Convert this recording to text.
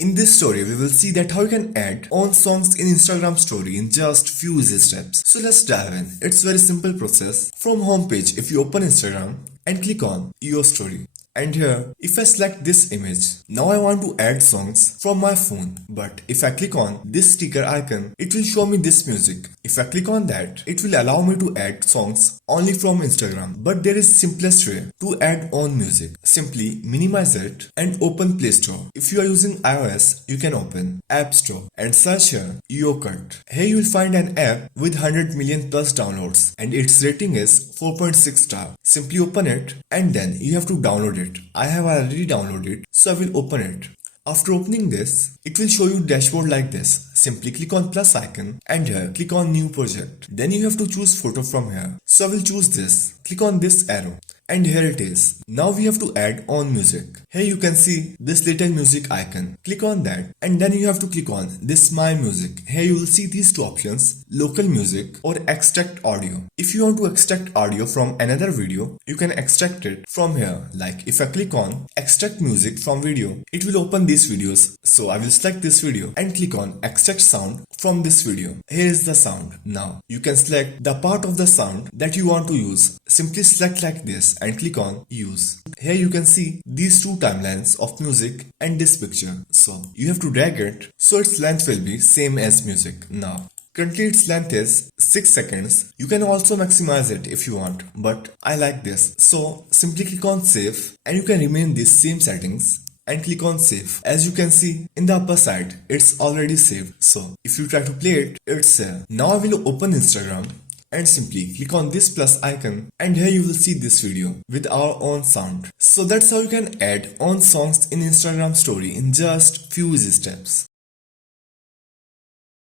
In this story, we will see that how you can add on songs in Instagram story in just few easy steps. So let's dive in. It's very simple process. From homepage, if you open Instagram and click on your story. And here, if I select this image, now I want to add songs from my phone. But if I click on this sticker icon, it will show me this music. If I click on that, it will allow me to add songs only from Instagram. But there is simplest way to add on music. Simply minimize it and open Play Store. If you are using iOS, you can open App Store and search here YoCut. Here you will find an app with 100 million plus downloads and its rating is 4.6 star. Simply open it and then you have to download it. I have already downloaded, so I will open it. After opening this, it will show you dashboard like this. Simply click on plus icon and here click on new project. Then you have to choose photo from here. So I will choose this. Click on this arrow. And here it is. Now we have to add on music. Here you can see this little music icon. Click on that and then you have to click on this my music. Here you will see these two options, local music or extract audio. If you want to extract audio from another video, you can extract it from here. Like if I click on extract music from video, it will open these videos. So I will select this video and click on extract sound from this video. Here is the sound. Now you can select the part of the sound that you want to use. Simply select like this and click on use. Here you can see these two timelines of music and this picture. So you have to drag it so its length will be same as music. Now currently its length is 6 seconds. You can also maximize it if you want, but I like this. So simply click on save and you can remain these same settings and click on save. As you can see in the upper side, it's already saved. So if you try to play it, it's here. Now I will open Instagram and simply click on this plus icon and here you will see this video with our own sound. So that's how you can add on songs in Instagram story in just few easy steps.